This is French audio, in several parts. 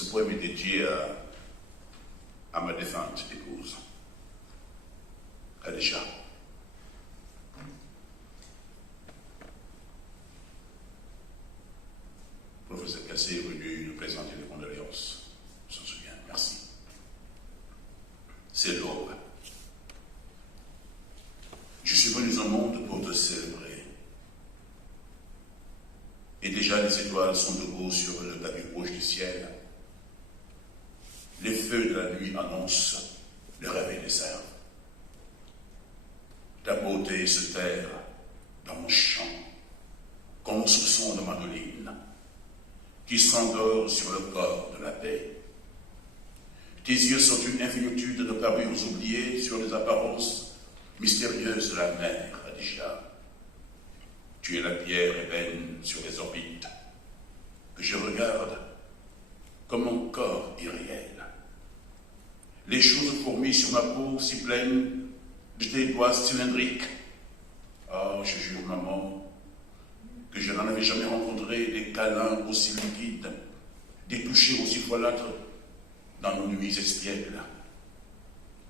Ce poème est dédié à ma défunte épouse, Khadija. Professeur Cassé est venu nous présenter les condoléances. Je s'en souviens, merci. C'est l'aube. Je suis venu au monde pour te célébrer. Et déjà les étoiles sont debout sur le tapis rouge du ciel. Les feux de la nuit annoncent le réveil des cerfs. Ta beauté se terre dans mon chant, comme au soupçon de mandoline, qui s'endort sur le corps de la paix. Tes yeux sont une infinitude de parures oubliées sur les apparences mystérieuses de la mer, Khadija. Tu es la pierre ébène sur les orbites, que je regarde comme mon corps irréel. Les choses fourmillent sur ma peau si pleine de tes doigts cylindriques. Oh, je jure, maman, que je n'en avais jamais rencontré des câlins aussi liquides, des touchés aussi folâtres dans nos nuits espiègles.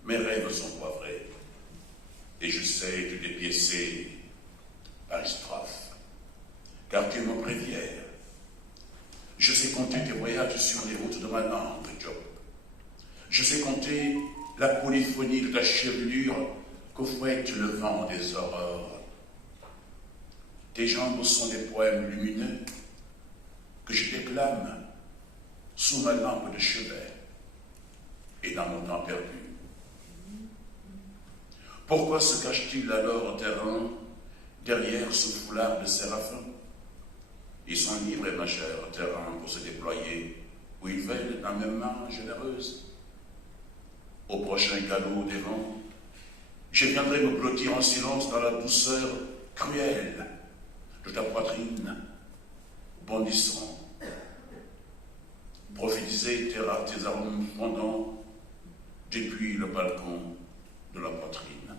Mes rêves sont poivrés, et je sais te dépiécer par strophe, car tu es mon bréviaire. Je sais compter tes voyages sur les routes de ma langue, Job. Je sais compter la polyphonie de ta chevelure que fouette le vent des aurores. Tes jambes sont des poèmes lumineux que je déclame sous ma lampe de chevet et dans mon temps perdu. Pourquoi se cache-t-il alors terrain derrière ce foulard de séraphin? Ils sont libres et majeurs, terrain pour se déployer, où ils veillent dans mes mains généreuses. Au prochain galop des vents, je viendrai me blottir en silence dans la douceur cruelle de ta poitrine, bondissant. Prophétiser tes arômes fondants depuis le balcon de la poitrine.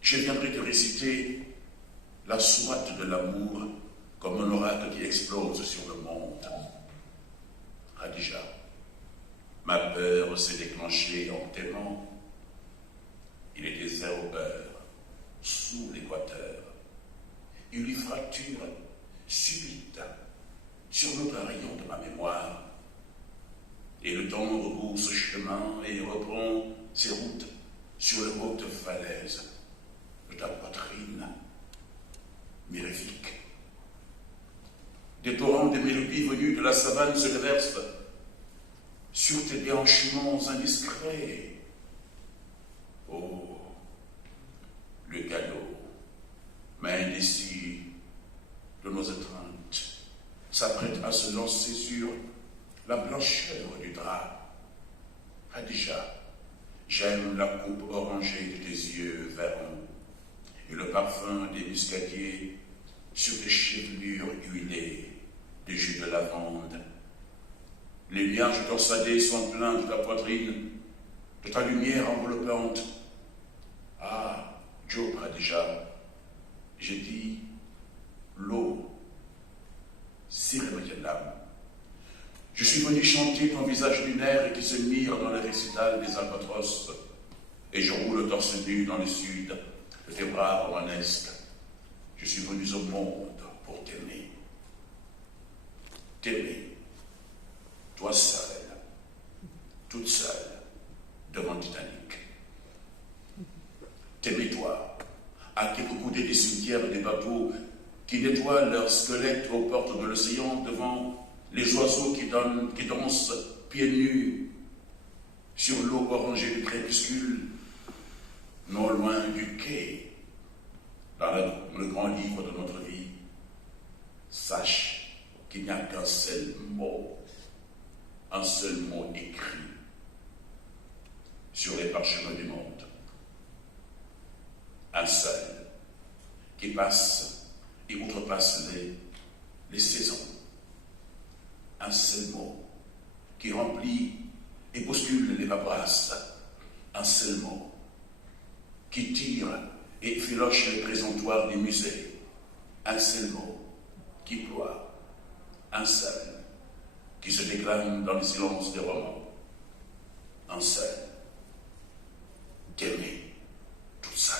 Je viendrai te réciter la sourate de l'amour comme un oracle qui explose sur le monde. Khadija, ma peur s'est déclenchée en t'aimant. Il était 0 heure, sous l'équateur. Une fracture subite sur notre rayon de ma mémoire. Et le temps rebrousse chemin et reprend ses routes sur les hautes falaises de ta poitrine mirifique. Des torrents de mélodies venues de la savane se déversent sur tes déhanchements indiscrets. Oh, le galop, main indécis de nos étreintes, s'apprête à se lancer sur la blancheur du drap. Khadija, j'aime la coupe orangée de tes yeux verrons et le parfum des muscadiers sur tes chevelures huilées de jus de lavande. Les liages torsadés sont pleins de ta poitrine, de ta lumière enveloppante. Ah, Joe Khadija, j'ai dit l'eau, l'âme. Je suis venu chanter ton visage lunaire et qui se mire dans le récital des albatros, et je roule le torse nu dans le sud de tes bras romanesques. Je suis venu au monde pour t'aimer. T'aimer, toi seule, toute seule, devant le Titanic. T'aimer, toi, à quelques coudées des cimetières et des bateaux qui nettoient leurs squelettes aux portes de l'océan devant les oiseaux qui dansent pieds nus sur l'eau orangée du crépuscule, non loin du quai, dans le grand livre de notre vie. Sache qu'il n'y a qu'un seul mot écrit sur les parchemins du monde. Un seul qui passe et outrepasse les saisons. Un seul mot qui remplit et bouscule les paperasses. Un seul mot qui tire et filoche les présentoirs des musées. Un seul mot qui ploie. Un seul qui se déclament dans le silence des romans, en scène, d'aimer toute seule.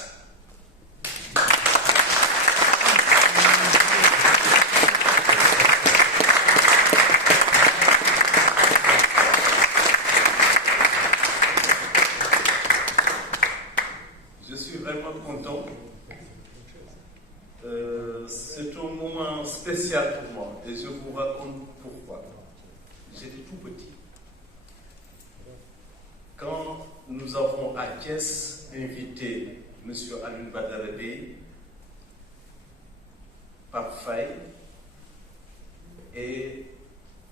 Je suis vraiment content. C'est un moment spécial pour moi et je vous raconte pourquoi. J'étais tout petit. Quand nous avons à Thiès invité M. Alioune Badara Bèye, Pape Faye et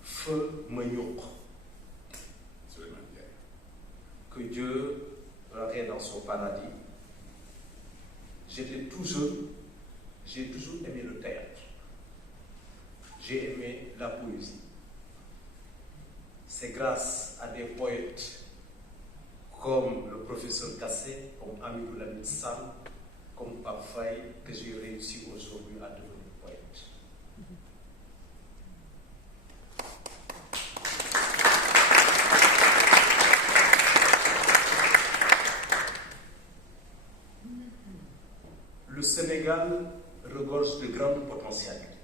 Feu Magnouk, que Dieu règne dans son paradis, j'étais tout jeune, j'ai toujours aimé le théâtre. J'ai aimé la poésie. C'est grâce à des poètes comme le professeur Kassé, comme Amidou Lamine Sam, comme Pape Faye, que j'ai réussi aujourd'hui à devenir poète. Le Sénégal regorge de grandes potentialités.